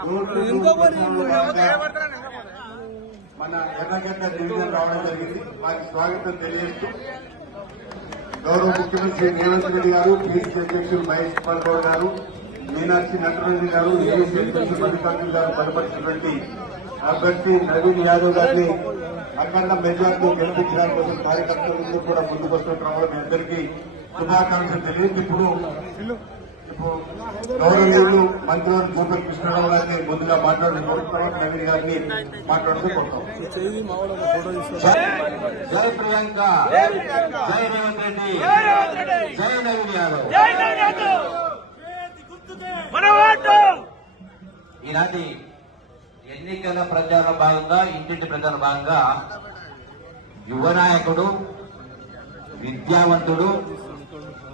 మన ఎర్రగడ్డ డివిజన్ రావడం జరిగింది వారికి స్వాగతం తెలియజేస్తూ గౌరవ ముఖ్యమంత్రి రేవంత్ రెడ్డి గారు పీసీ అధ్యక్షులు మహేష్ కుమార్ గౌడ్ గారు మీనాక్షి నటరెడ్డి గారు ఏఎస్ అధ్యక్షులు మల్లికార్జున గారు బలపరిచినటువంటి అభ్యర్థి నవీన్ యాదవ్ గారిని అఖండ మెజార్టీ గెలిపించడానికి కోసం కార్యకర్తలందరూ కూడా ముందుకు వస్తున్న క్రమంలో మీ అందరికీ శుభాకాంక్షలు తెలియజేసి ఇప్పుడు గౌరవీయులు మంత్రివారు గోపాల కృష్ణరావు గారిని ముందుగా మాట్లాడుతూ నవీన్ గారిని మాట్లాడుతూ కొడతాం జై ప్రియాంక జై రేవంత్ రెడ్డి జై నవీన్ యాదవ్ ఈనాటి ఎన్నికల ప్రచారంలో భాగంగా ఇంటింటి ప్రచారంలో భాగంగా యువ నాయకుడు విద్యావంతుడు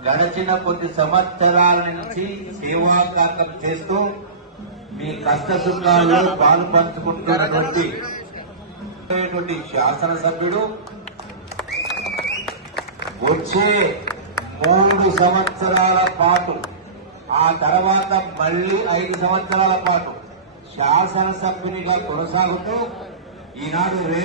గడచిన కొన్ని సంవత్సరాల నుంచి కాకం చేస్తూ మీ కష్ట సుఖాలు పాలు పంచుకుంటున్నటువంటి శాసనసభ్యుడు వచ్చే మూడు సంవత్సరాల పాటు ఆ తర్వాత మళ్లీ ఐదు సంవత్సరాల పాటు శాసనసభ్యునిగా కొనసాగుతూ ఈనాడు రే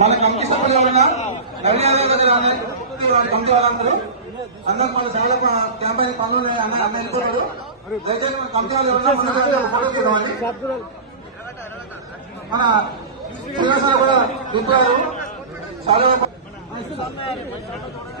మన కమిటీ సభ్యులు ఎవరైనా నవీన యాదవ్ గారు రాలే కమిటీ వాళ్ళందరూ అందరూ మన సభలో క్యాంప్ అయిన పనులు అన్న అన్న వెళ్ళిపోతాడు దయచేసి మన కమిటీ వాళ్ళు ఎవరైనా ఫోటో తీసుకోవాలి మన శ్రీనివాసరావు కూడా దింపారు చాలా